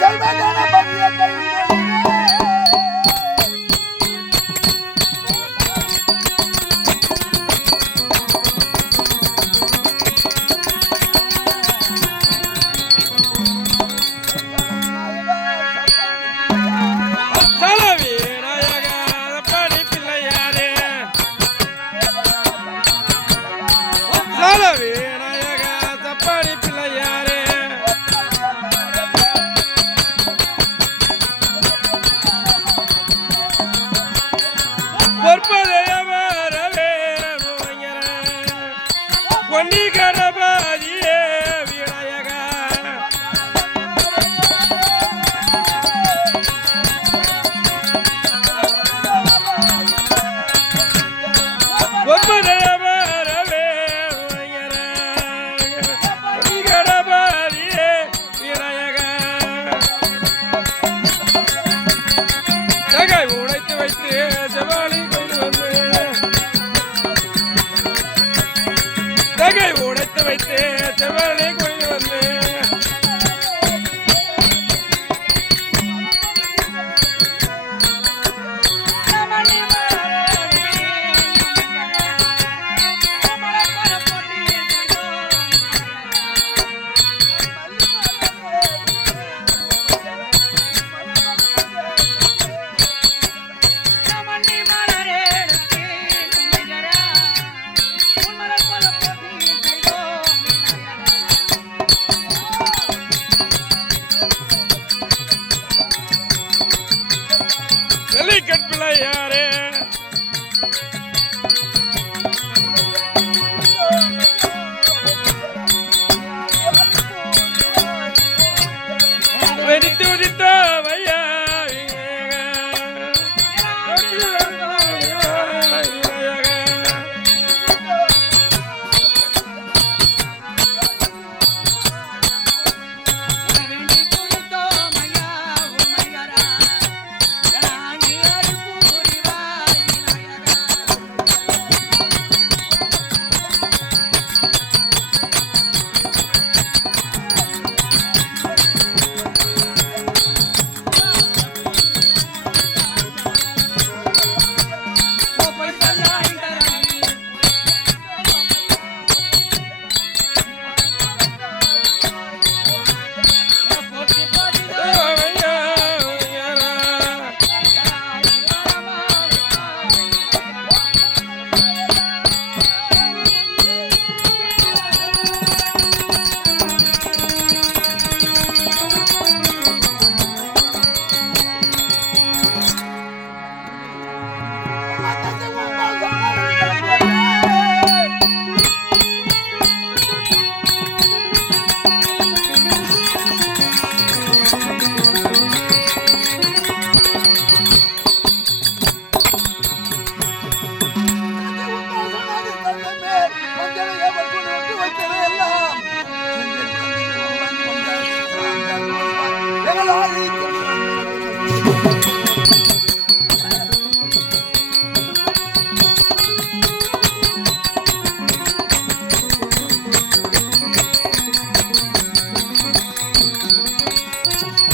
செல்வதான பணியத்தை பொன்னி கணபதியே Tchau.